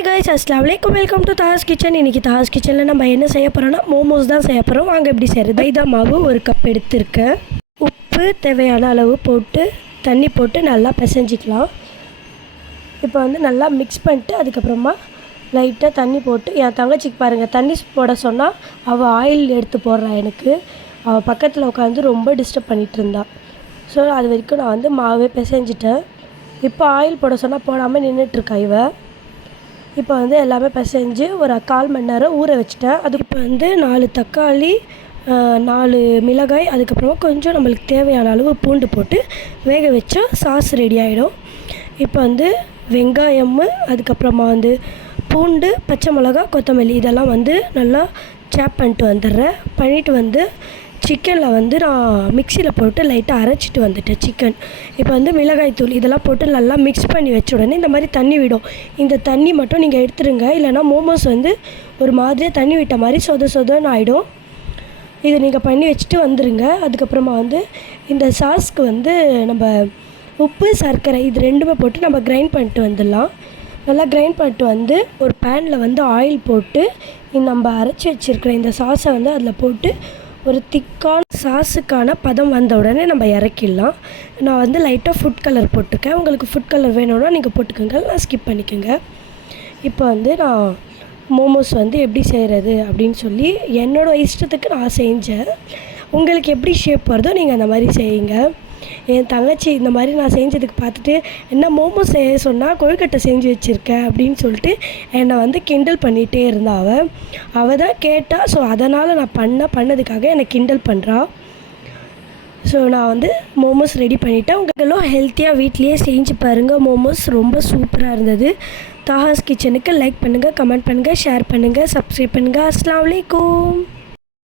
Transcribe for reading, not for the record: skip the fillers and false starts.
Hi guys, अस्सलाम वालेकुम, welcome to Taj kitchen. इनकी ताज किचनिல் நம்ம என்ன செய்ய போகிறோம்னா மோமோஸ் தான் செய்ய போகிறோம். வாங்க எப்படி செய்கிறது. மைதா மாவு ஒரு கப் எடுத்துருக்கேன். உப்பு தேவையான அளவு போட்டு தண்ணி போட்டு நல்லா பிசைஞ்சிக்கலாம். இப்போ நல்லா மிக்ஸ் பண்ணிட்டு அதுக்கப்புறமா லைட்டாக தண்ணி போட்டு என் தங்கச்சிக்கு பாருங்கள் தண்ணி போட சொன்னால் அவள் ஆயில் எடுத்து போடுறா. எனக்கு அவள் பக்கத்தில் உட்காந்து ரொம்ப டிஸ்டர்ப் பண்ணிகிட்டு இருந்தா. ஸோ அது வரைக்கும் நான் மாவே பிசைஞ்சிட்டேன். இப்போ ஆயில் போட சொன்னால் போடாமல் நின்றுட்டுருக்கா இவ. இப்போ எல்லாமே பிசைஞ்சு ஒரு 1/4 மணி நேரம் ஊற வச்சுட்டேன். அதுக்கு இப்போ 4 தக்காளி 4 மிளகாய் அதுக்கப்புறமா கொஞ்சம் நம்மளுக்கு தேவையான அளவு பூண்டு போட்டு வேக வச்சா சாஸ் ரெடி ஆகிடும். இப்போ வெங்காயம் அதுக்கப்புறமா பூண்டு பச்சை மிளகா கொத்தமல்லி இதெல்லாம் நல்லா சாப் பண்ணிட்டு வந்துடுறேன். பண்ணிவிட்டு சிக்கனில் நான் மிக்சியில் போட்டு லைட்டாக அரைச்சிட்டு வந்துட்டேன் சிக்கன். இப்போ மிளகாய் தூள் இதெல்லாம் போட்டு நல்லா மிக்ஸ் பண்ணி வச்ச உடனே இந்த மாதிரி தண்ணி விடும். இந்த தண்ணி மட்டும் நீங்கள் எடுத்துருங்க, இல்லைனா மோமோஸ் ஒரு மாதிரியாக தண்ணி விட்ட மாதிரி சொதன்னு ஆகிடும். இது நீங்கள் பண்ணி வச்சுட்டு வந்துடுங்க. அதுக்கப்புறமா இந்த சாஸ்க்கு நம்ம உப்பு சர்க்கரை இது ரெண்டுமே போட்டு நம்ம கிரைண்ட் பண்ணிட்டு வந்துடலாம். நல்லா கிரைண்ட் பண்ணிட்டு ஒரு பேனில் ஆயில் போட்டு நம்ம அரைச்சி வச்சுருக்கிற இந்த சாஸை அதில் போட்டு ஒரு திக்கான சாஸுக்கான பதம் வந்த உடனே நம்ம இறக்கிடலாம். நான் லைட்டாக ஃபுட் கலர் போட்டிருக்கேன். உங்களுக்கு ஃபுட் கலர் வேணும்னா நீங்கள் போட்டுக்கோங்க, நான் ஸ்கிப் பண்ணிக்கோங்க. இப்போ நான் மோமோஸ் எப்படி செய்கிறது அப்படின்னு சொல்லி என்னோடய இஷ்டத்துக்கு நான் செஞ்சேன். உங்களுக்கு எப்படி ஷேப் வருதோ நீங்கள் அந்த மாதிரி செய்யுங்க. என் தங்கச்சி இந்த மாதிரி நான் செஞ்சதுக்கு பார்த்துட்டு என்ன மோமோஸ் செய்ய சொன்னால் கொழுக்கட்டை செஞ்சு வச்சுருக்கேன் அப்படின்னு சொல்லிட்டு என்னை கிண்டல் பண்ணிகிட்டே இருந்தா. அவள் தான் கேட்டால். ஸோ அதனால் நான் பண்ணதுக்காக என்னை கிண்டல் பண்ணுறா. ஸோ நான் மோமோஸ் ரெடி பண்ணிவிட்டேன். உங்களும் ஹெல்த்தியாக வீட்லேயே செஞ்சு பாருங்கள். மோமோஸ் ரொம்ப சூப்பராக இருந்தது. தாஹாஸ் கிச்சனுக்கு லைக் பண்ணுங்கள், கமெண்ட் பண்ணுங்கள், ஷேர் பண்ணுங்கள், சப்ஸ்கிரைப் பண்ணுங்கள். அஸ்ஸலாமு அலைக்கும்.